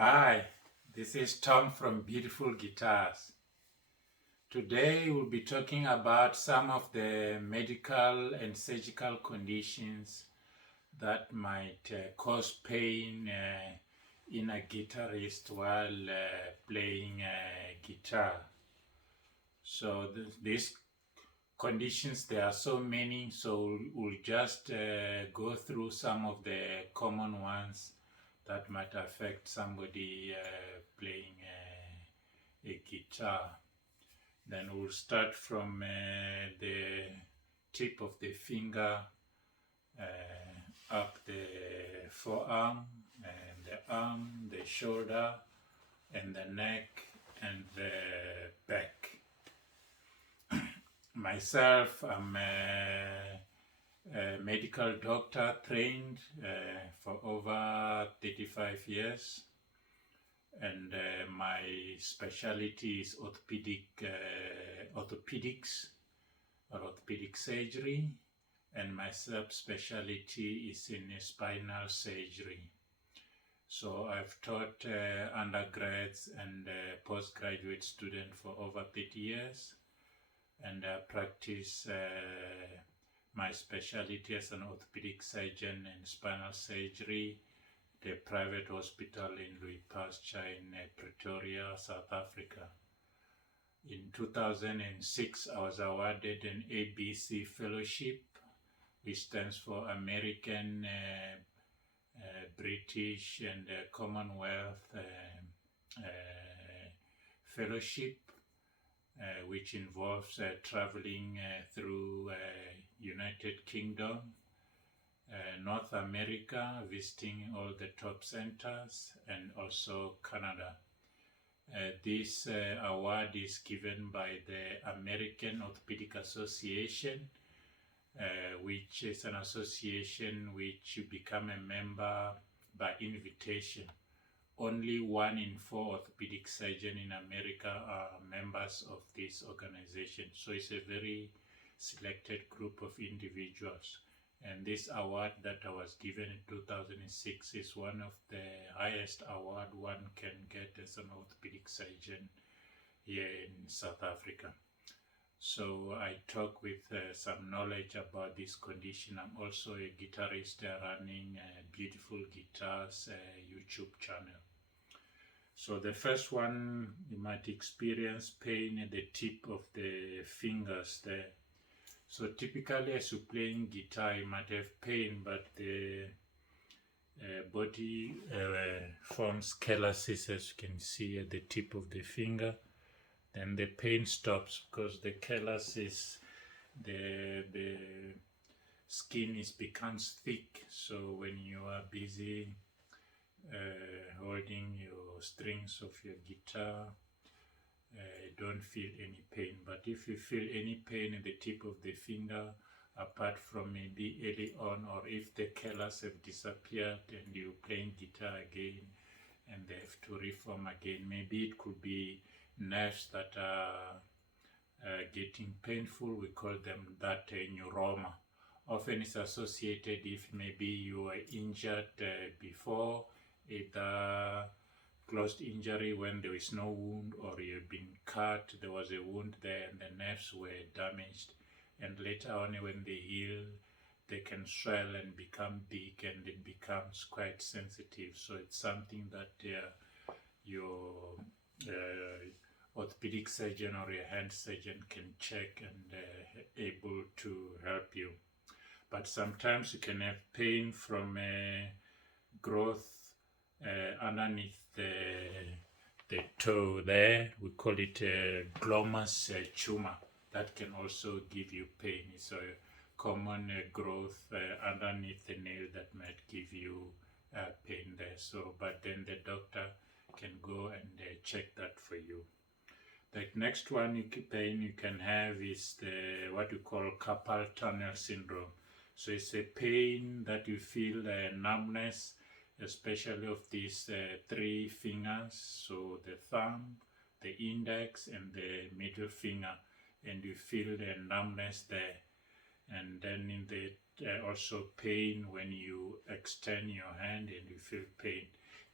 Hi, this is Tom from Beautiful Guitars. Today we'll be talking about some of the medical and surgical conditions that might cause pain in a guitarist while playing guitar. So these conditions, there are so many, so we'll just go through some of the common ones that might affect somebody playing a guitar. Then we'll start from the tip of the finger up the forearm and the arm, the shoulder and the neck and the back. Myself, I'm a medical doctor trained for over 35 years, and my specialty is orthopedics or orthopedic surgery, and my subspecialty is in spinal surgery. So I've taught undergrads and postgraduate students for over 30 years, and I practice my specialty as an orthopedic surgeon and spinal surgery, the private hospital in Louis Pasteur in Pretoria, South Africa. In 2006, I was awarded an ABC Fellowship, which stands for American, British and Commonwealth Fellowship, which involves traveling through United Kingdom, North America, visiting all the top centers, and also Canada. This award is given by the American Orthopedic Association, which is an association which you become a member by invitation. Only 1 in 4 orthopedic surgeons in America are members of this organization. So it's a very selected group of individuals. And this award that I was given in 2006 is one of the highest awards one can get as an orthopedic surgeon here in South Africa. So I talk with some knowledge about this condition. I'm also a guitarist running Beautiful Guitars YouTube channel. So the first one, you might experience pain at the tip of the fingers there. So typically as you're playing guitar, you might have pain, but the body forms calluses, as you can see at the tip of the finger. Then the pain stops because the callus is, the skin becomes thick. So when you are busy holding your strings of your guitar, don't feel any pain. But if you feel any pain in the tip of the finger, apart from maybe early on, or if the callus have disappeared and you're playing guitar again and they have to reform again, maybe it could be nerves that are getting painful. We call them that neuroma. Often it's associated if maybe you were injured before, either closed injury when there is no wound, or you've been cut, there was a wound there and the nerves were damaged, and later on when they heal they can swell and become big and it becomes quite sensitive. So it's something that your orthopedic surgeon or your hand surgeon can check and able to help you. But sometimes you can have pain from growth underneath the toe there. We call it a glomus tumor. That can also give you pain. It's a common growth underneath the nail that might give you pain there. So, but then the doctor can go and check that for you. The next one pain you can have is the what you call carpal tunnel syndrome. So it's a pain that you feel numbness, especially of these 3 fingers, so the thumb, the index and the middle finger, and you feel the numbness there. And then in the also pain when you extend your hand and you feel pain.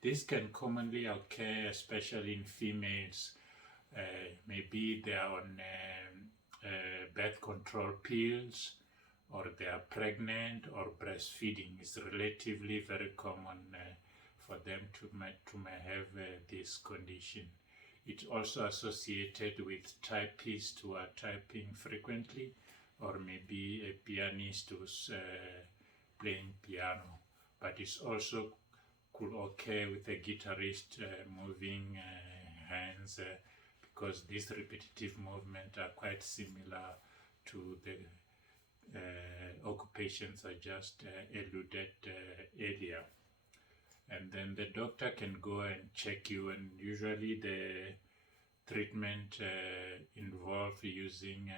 This can commonly occur, especially in females. Maybe they are on birth control pills, or they are pregnant, or breastfeeding. Is relatively very common for them to have this condition. It's also associated with typists who are typing frequently, or maybe a pianist who's playing piano. But it's also could occur with a guitarist moving hands, because these repetitive movements are quite similar to the occupations I just alluded earlier. And then the doctor can go and check you, and usually the treatment involves using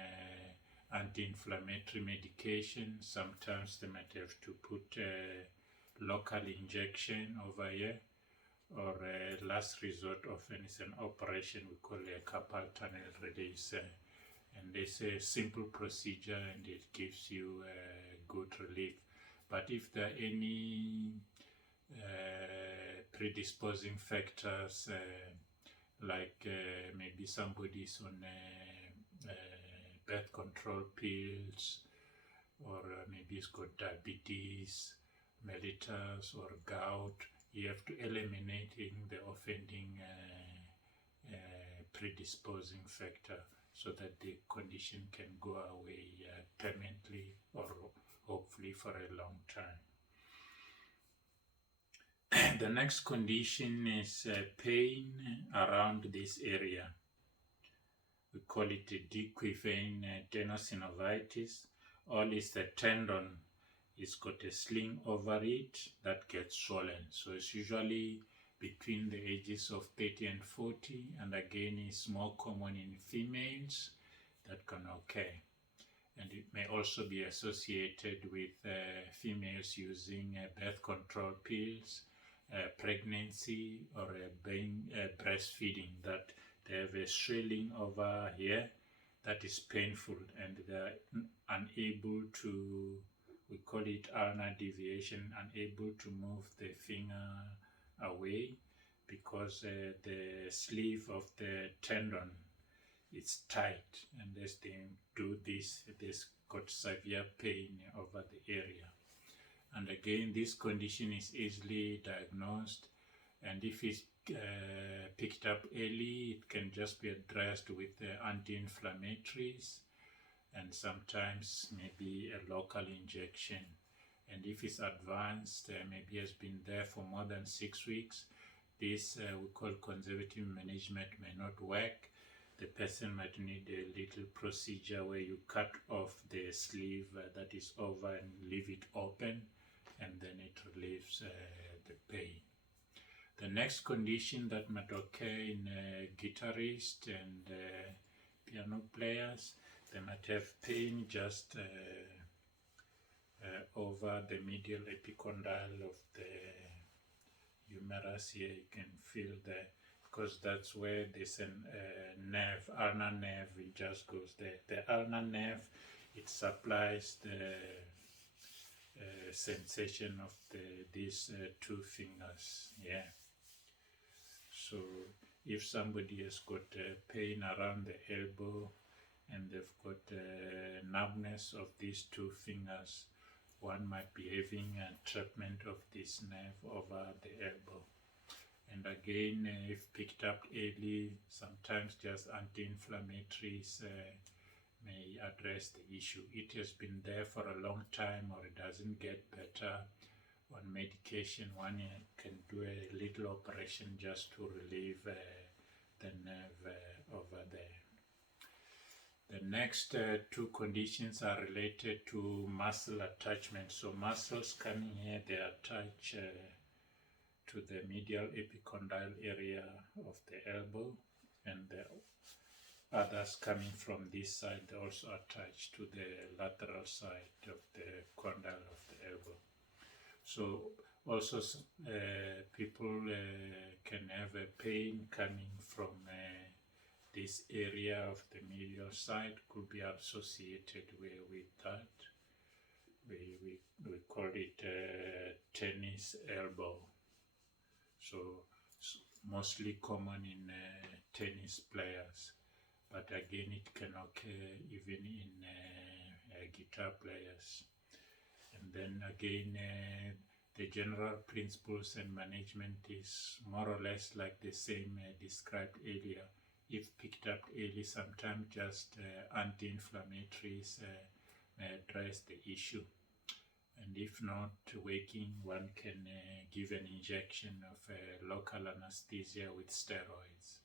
anti-inflammatory medication. Sometimes they might have to put local injection over here, or last resort often is an operation we call a carpal tunnel release, and it's a simple procedure and it gives you good relief. But if there are any predisposing factors, like maybe somebody's on birth control pills, or maybe he's got diabetes mellitus or gout, you have to eliminate the offending predisposing factor so that the condition can go away permanently, or hopefully for a long time. The next condition is pain around this area. We call it a deep vein adenosynovitis. All is the tendon. It's got a sling over it that gets swollen. So it's usually between the ages of 30 and 40, and again it's more common in females that can occur. And it may also be associated with females using birth control pills, pregnancy, or breastfeeding, that they have a swelling over here that is painful, and they are unable to, we call it ulnar deviation, unable to move the finger away because the sleeve of the tendon is tight, and as they do this, they've got severe pain over the area. And again, this condition is easily diagnosed, and if it's picked up early, it can just be addressed with anti-inflammatories, and sometimes maybe a local injection. And if it's advanced, maybe has been there for more than 6 weeks, this we call conservative management may not work. The person might need a little procedure where you cut off the sleeve that is over and leave it open, and then it relieves the pain. The next condition that might occur in guitarists and piano players, they might have pain just over the medial epicondyle of the humerus here. You can feel that, because that's where there's a nerve, ulnar nerve, it just goes there. The ulnar nerve, it supplies the sensation of these two fingers. Yeah. So if somebody has got pain around the elbow and they've got numbness of these two fingers, one might be having a entrapment of this nerve over the elbow. And again, if picked up early, sometimes just anti-inflammatories may address the issue. It has been there for a long time, or it doesn't get better on medication, one can do a little operation just to relieve the nerve over there. The next two conditions are related to muscle attachment. So muscles coming here, they attach to the medial epicondyle area of the elbow, and the others coming from this side, they also attach to the lateral side of the condyle of the elbow. So also people can have a pain coming from this area of the medial side, could be associated with that. We call it tennis elbow. So it's mostly common in tennis players, but again it can occur even in guitar players. And then again, the general principles and management is more or less like the same described earlier. If picked up early, sometimes just anti-inflammatories may address the issue. And if not working, one can give an injection of local anesthesia with steroids.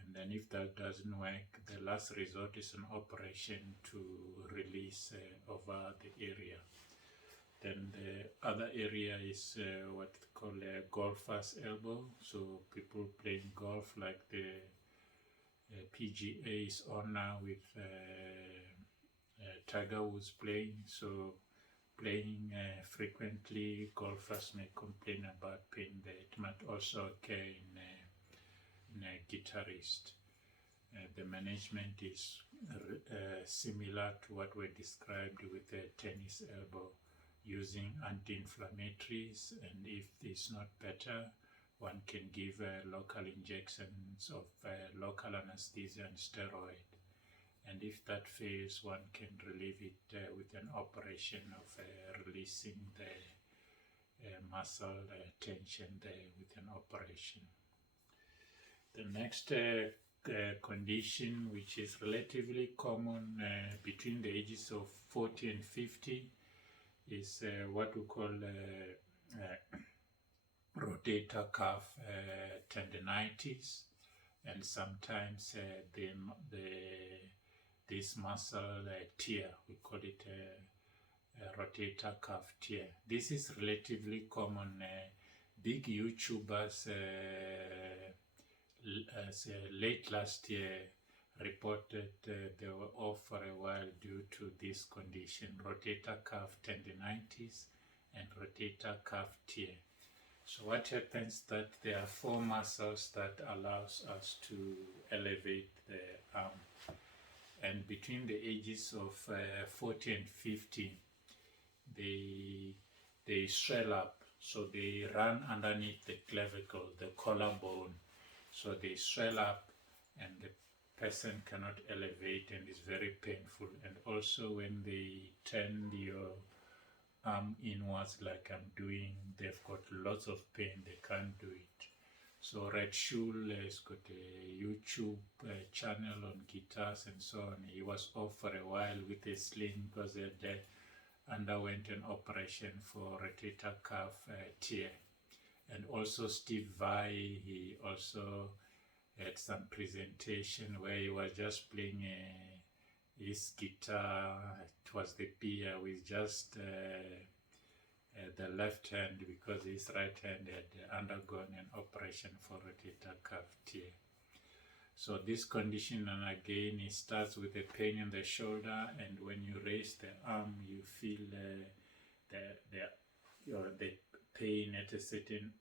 And then if that doesn't work, the last resort is an operation to release over the area. Then the other area is what they call a golfer's elbow. So people playing golf, like the PGA is on now with Tiger Woods playing. So playing frequently, golfers may complain about pain there. It might also occur in a guitarist. The management is similar to what we described with the tennis elbow, using anti-inflammatories, and if it's not better, one can give local injections of local anesthesia and steroid. And if that fails, one can relieve it with an operation of releasing the muscle tension there with an operation. The next condition, which is relatively common between the ages of 40 and 50, is what we call rotator cuff tendinitis, and sometimes this muscle tear, we call it rotator cuff tear. This is relatively common. Big YouTubers late last year reported they were off for a while due to this condition, rotator cuff tendinitis and rotator cuff tear. So what happens that there are 4 muscles that allows us to elevate the arm, and between the ages of 40 and 50 they swell up, so they run underneath the clavicle, the collarbone, so they swell up and the person cannot elevate and it's very painful. And also when they turn your arm inwards like I'm doing, they've got lots of pain, they can't do it. So Red Shul has got a YouTube channel on guitars and so on. He was off for a while with a sling because they underwent an operation for rotator cuff tear. And also Steve Vai, he also had some presentation where he was just playing his guitar. It was the Pia with just the left hand, because his right hand had undergone an operation for rotator cuff tear. So this condition, and again, it starts with a pain in the shoulder, and when you raise the arm, you feel the pain at a certain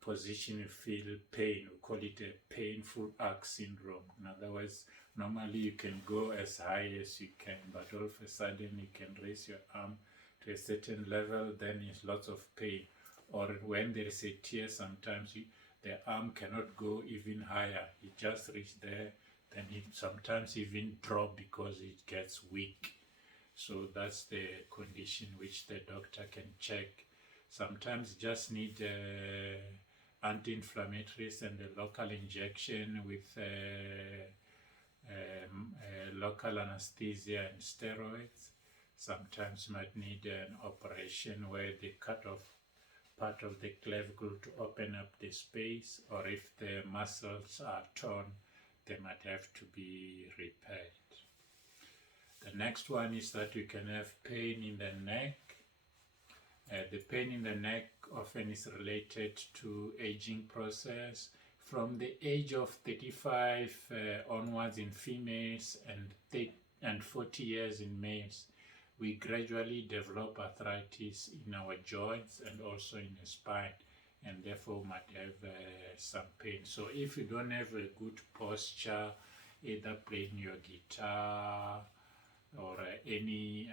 position. You feel pain. We call it a painful arc syndrome. In other words, normally you can go as high as you can, but all of a sudden you can raise your arm to a certain level, then it's lots of pain. Or when there is a tear, sometimes the arm cannot go even higher. It just reaches there, then it sometimes even drop because it gets weak. So that's the condition which the doctor can check. Sometimes just need anti-inflammatories and a local injection with local anesthesia and steroids. Sometimes might need an operation where they cut off part of the clavicle to open up the space, or if the muscles are torn, they might have to be repaired. The next one is that you can have pain in the neck. The pain in the neck often is related to aging process. From the age of 35 onwards in females and 40 years in males, we gradually develop arthritis in our joints and also in the spine, and therefore might have some pain. So if you don't have a good posture, either playing your guitar, or any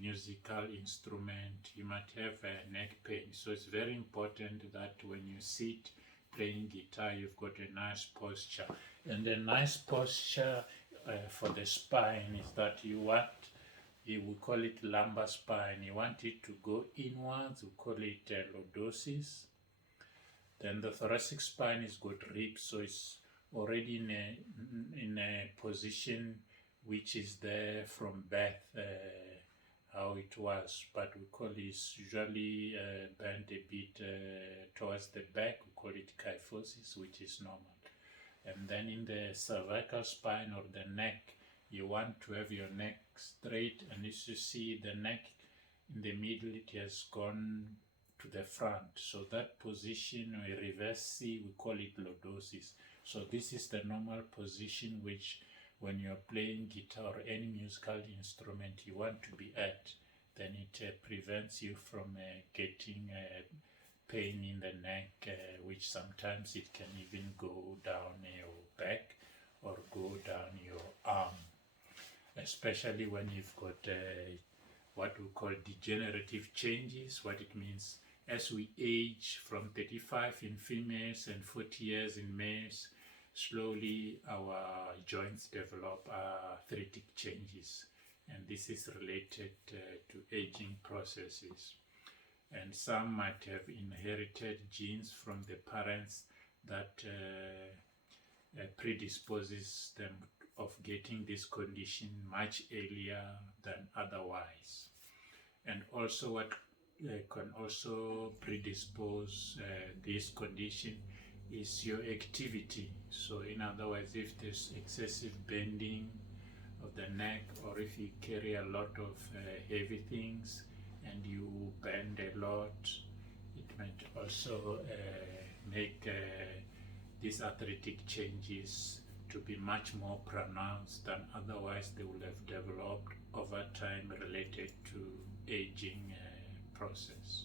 musical instrument, you might have neck pain. So it's very important that when you sit playing guitar, you've got a nice posture. And a nice posture for the spine is that we call it lumbar spine. You want it to go inwards, we call it lordosis. Then the thoracic spine is got ribs, so it's already in a position which is there from birth, how it was, but we call it usually bent a bit towards the back. We call it kyphosis, which is normal. And then in the cervical spine or the neck, you want to have your neck straight, and as you see the neck in the middle, it has gone to the front. So that position, or reverse C, we call it lordosis. So this is the normal position which when you're playing guitar or any musical instrument you want to be at. Then it prevents you from getting pain in the neck, which sometimes it can even go down your back or go down your arm, especially when you've got what we call degenerative changes. What it means, as we age from 35 in females and 40 years in males, slowly our joints develop arthritic changes, and this is related to aging processes. And some might have inherited genes from the parents that predisposes them of getting this condition much earlier than otherwise. And also what can also predispose this condition is your activity. So in other words, if there's excessive bending of the neck, or if you carry a lot of heavy things and you bend a lot, it might also make these arthritic changes to be much more pronounced than otherwise they would have developed over time related to aging process.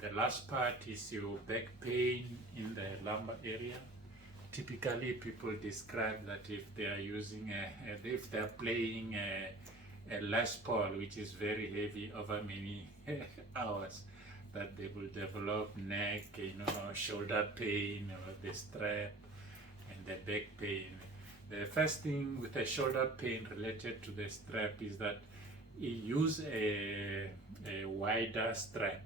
The last part is your back pain in the lumbar area. Typically people describe that if they are using if they are playing a Les Paul, which is very heavy over many hours, that they will develop neck, shoulder pain, or the strap, and the back pain. The first thing with the shoulder pain related to the strap is that you use a wider strap.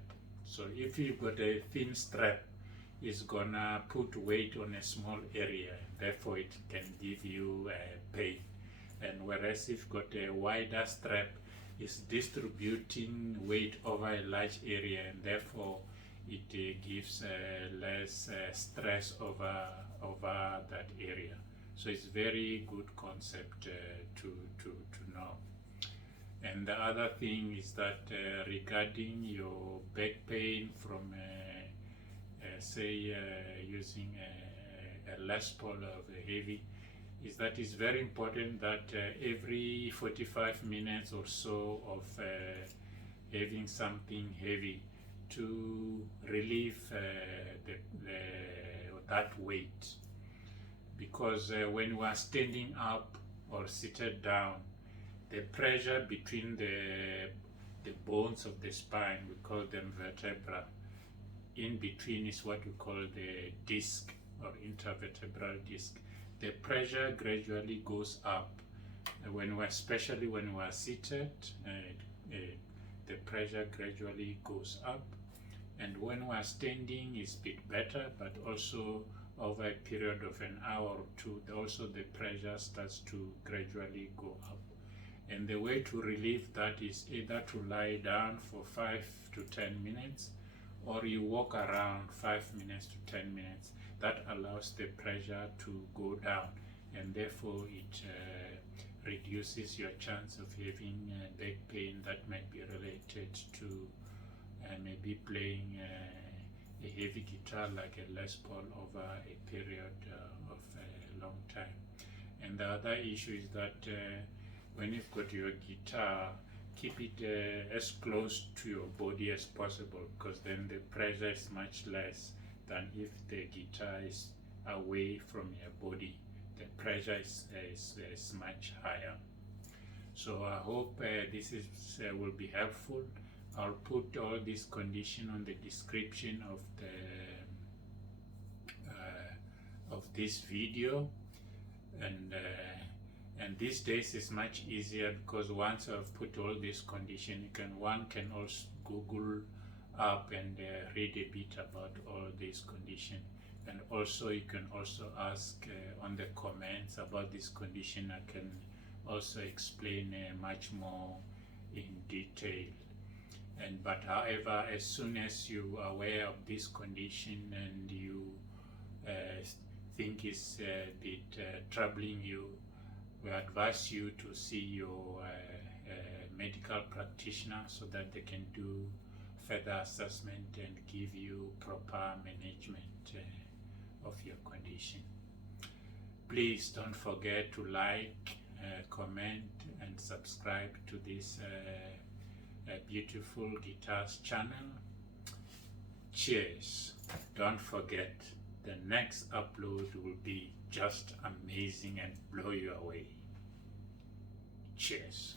So if you've got a thin strap, it's gonna put weight on a small area, and therefore it can give you pain. And whereas if you've got a wider strap, it's distributing weight over a large area, and therefore it gives less stress over that area. So it's very good concept to know. And the other thing is that regarding your back pain from say using a Les Paul of a heavy, is that it's very important that every 45 minutes or so of having something heavy to relieve that weight, because when we are standing up or seated down, the pressure between the bones of the spine, we call them vertebra, in between is what we call the disc or intervertebral disc. The pressure gradually goes up. Especially when we are seated, the pressure gradually goes up. And when we are standing, it's a bit better, but also over a period of an hour or two, also the pressure starts to gradually go up. And the way to relieve that is either to lie down for 5 to 10 minutes, or you walk around 5 minutes to 10 minutes. That allows the pressure to go down, and therefore it reduces your chance of having back pain that might be related to maybe playing a heavy guitar like a Les Paul over a period of a long time. And the other issue is that when you've got your guitar, keep it as close to your body as possible, because then the pressure is much less than if the guitar is away from your body. The pressure is much higher. So I hope this is will be helpful. I'll put all this condition on the description of this video, and these days is much easier because once I've put all this condition, one can also Google up and read a bit about all these condition, and also you can also ask on the comments about this condition. I can also explain much more in detail. But however, as soon as you are aware of this condition and you think it's a bit troubling you, we advise you to see your medical practitioner so that they can do further assessment and give you proper management of your condition. Please don't forget to like, comment and subscribe to this beautiful guitars channel. Cheers. Don't forget, the next upload will be just amazing and blow you away. Cheers.